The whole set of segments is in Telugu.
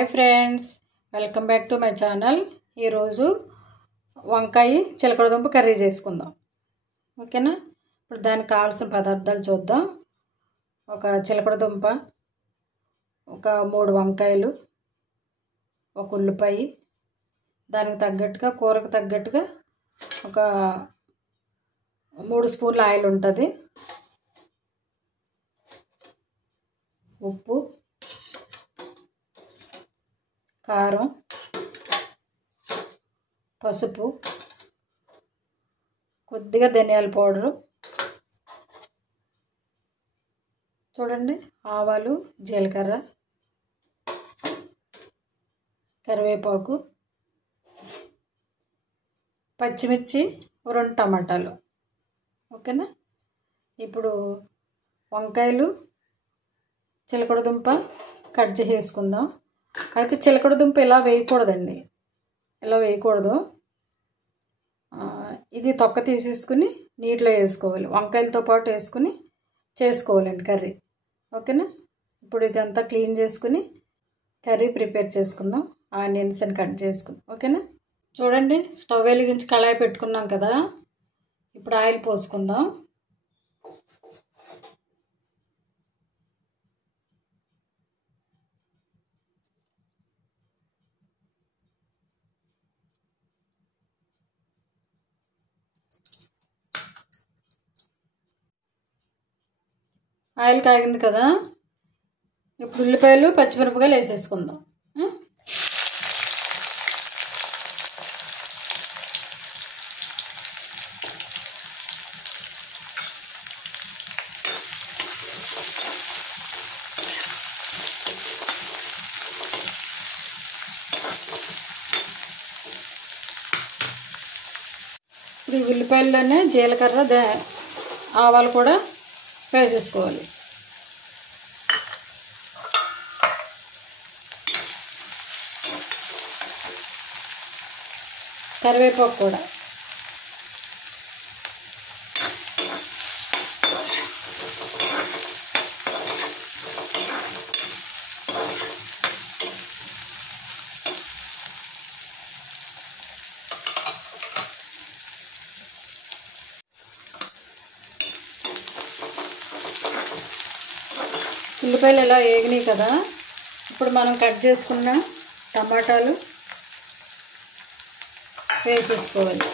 Hi friends, welcome back to my channel. ఈరోజు వంకాయ చిలకడదుంప కర్రీ చేసుకుందాం. ఓకేనా? ఇప్పుడు దానికి కావాల్సిన పదార్థాలు చూద్దాం. ఒక చిలకడదుంప, ఒక 3 వంకాయలు, ఒక ఉల్లిపాయ, దానికి తగ్గట్టుగా కూరకు తగ్గట్టుగా ఒక 3 స్పూన్ల ఆయిల్ ఉంటుంది, ఉప్పు, కారం, పసుపు, కొద్దిగా ధనియాల పౌడరు, చూడండి, ఆవాలు, జీలకర్ర, కరివేపాకు, పచ్చిమిర్చి, 2 టమాటాలు. ఓకేనా? ఇప్పుడు వంకాయలు, చిలకడదుంప కట్ చేసేసుకుందాం. అయితే చిలకడదుంప ఇలా వేయకూడదండి, ఇలా వేయకూడదు. ఇది తొక్క తీసేసుకుని నీటిలో వేసుకోవాలి, వంకాయలతో పాటు వేసుకుని చేసుకోవాలండి కర్రీ. ఓకేనా? ఇప్పుడు ఇదంతా క్లీన్ చేసుకుని కర్రీ ప్రిపేర్ చేసుకుందాం. ఆనియన్స్ అని కట్ చేసుకుందాం. ఓకేనా? చూడండి, స్టవ్ వెలిగించి కళాయి పెట్టుకున్నాం కదా. ఇప్పుడు ఆయిల్ పోసుకుందాం. ఆయిల్ కాగింది కదా. ఇప్పుడు ఉల్లిపాయలు, పచ్చిమిరపకాయలు వేసేసుకుందాం. ఇప్పుడు ఈ ఉల్లిపాయల్లోనే జీలకర్ర, ఆవాలు కూడా వేసేసుకోవాలి. కరివేపాకు కూడా. ఉల్లిపాయలు ఇలా వేగినాయి కదా. ఇప్పుడు మనం కట్ చేసుకున్న టమాటాలు వేసేసుకోవాలి.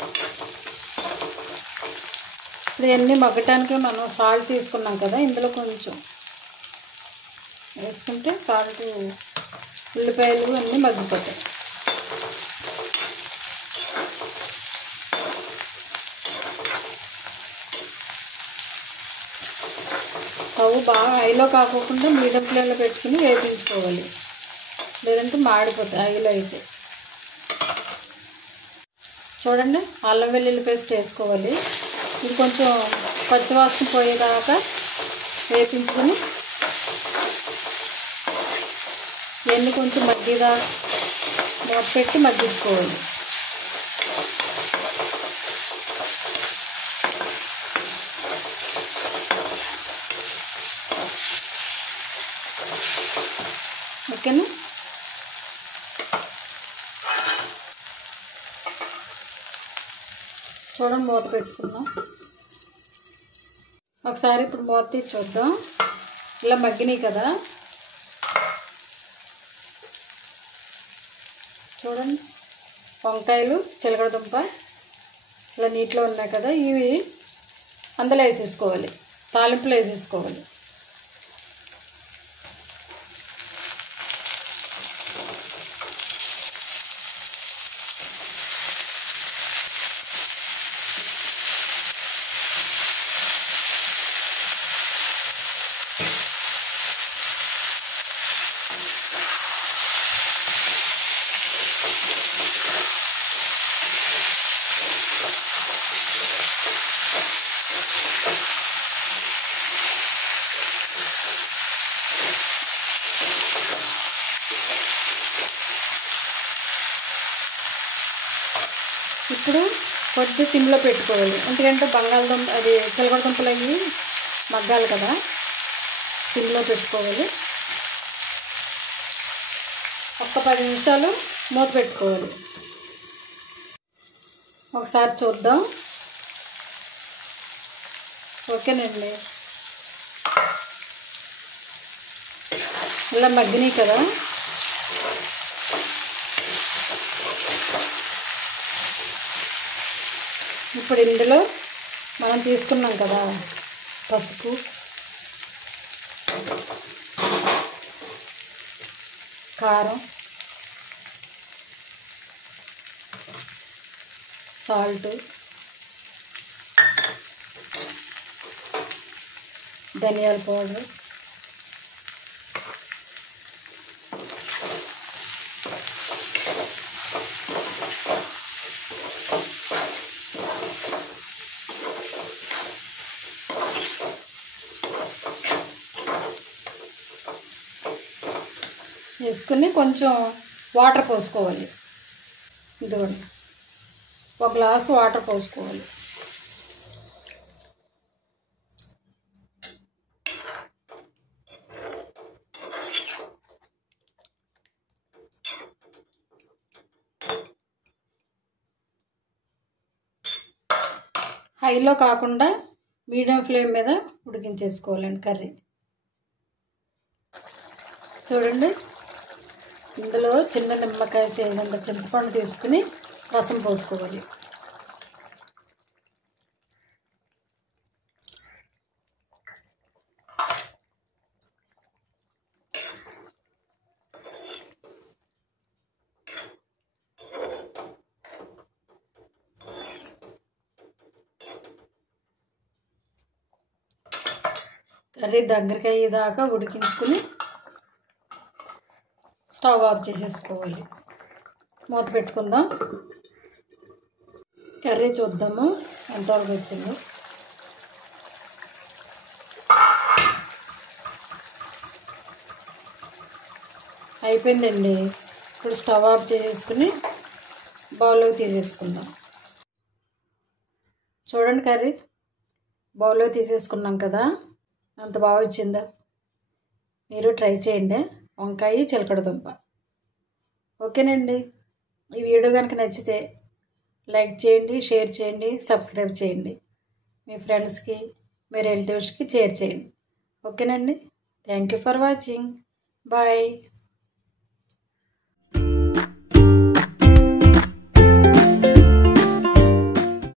ఇప్పుడు ఇవన్నీ మగ్గటానికి మనం సాల్ట్ తీసుకున్నాం కదా, ఇందులో కొంచెం వేసుకుంటే సాల్ట్, ఉల్లిపాయలు అన్నీ మగ్గిపోతాయి. స్టవ్ బాగా హైలో కాకుండా మీడియం ఫ్లేమ్లో పెట్టుకుని వేయించుకోవాలి, లేదంటే మాడిపోతాయి హైలో అయితే. చూడండి, అల్లం వెల్లుల్లి పేస్ట్ వేసుకోవాలి. ఇది కొంచెం పచ్చివాసన పోయేదాకా వేయించుకుని ఇవన్నీ కొంచెం మగ్గిదాకా మూత పెట్టి మగ్గించుకోవాలి. ఓకేనా? చూడండి, మూత పెట్టుకుందాం. ఒకసారి ఇప్పుడు మూత తీసి చూద్దాం. ఇలా మగ్గినాయి కదా. చూడండి, వంకాయలు, చిలకడదుంప ఇలా నీటిలో ఉన్నాయి కదా. ఇవి అందులో వేసేసుకోవాలి, తాలింపులో వేసేసుకోవాలి. ఇప్పుడు కొద్ది సిమ్లో పెట్టుకోవాలి, ఎందుకంటే బంగాళదుంప అది చిలకడదుంపలు అవి మగ్గాలి కదా. సిమ్లో పెట్టుకోవాలి. ఒక 10 నిమిషాలు మూత పెట్టుకోవాలి. ఒకసారి చూద్దాం. ఓకేనండి, ఇలా మగ్గినాయి కదా. ఇప్పుడు ఇందులో మనం తీసుకున్నాం కదా పసుపు, కారం, సాల్ట్, ధనియాల పౌడర్, వేసుకుని కొంచెం వాటర్ పోసుకోవాలి. ఇదిగోండి, 1 గ్లాసు వాటర్ పోసుకోవాలి. హైలో కాకుండా మీడియం ఫ్లేమ్ మీద ఉడికించేసుకోవాలండి కర్రీ. చూడండి, ఇందులో చిన్న నిమ్మకాయ సైజ్ అంత చింతపండు తీసుకుని రసం పోసుకోవాలి. కర్రీ దగ్గరికి అయ్యేదాకా ఉడికించుకుని స్టవ్ ఆఫ్ చేసేసుకోవాలి. మూత పెట్టుకుందాం. కర్రీ చూద్దాము ఎంతవరకు వచ్చిందో. అయిపోయిందండి. ఇప్పుడు స్టవ్ ఆఫ్ చేసేసుకుని బౌల్లోకి తీసేసుకుందాం. చూడండి, కర్రీ బౌల్లో తీసేసుకున్నాం కదా, అంత బాగా వచ్చిందో. మీరు ట్రై చేయండి. వంకాయ చిలకడ దుంప. ఓకేనండి, ఈ వీడియో కనుక నచ్చితే లైక్ చేయండి, షేర్ చేయండి, సబ్స్క్రైబ్ చేయండి. మీ ఫ్రెండ్స్కి, మీ రిలేటివ్స్కి షేర్ చేయండి. ఓకేనండి, thank you for watching. Bye.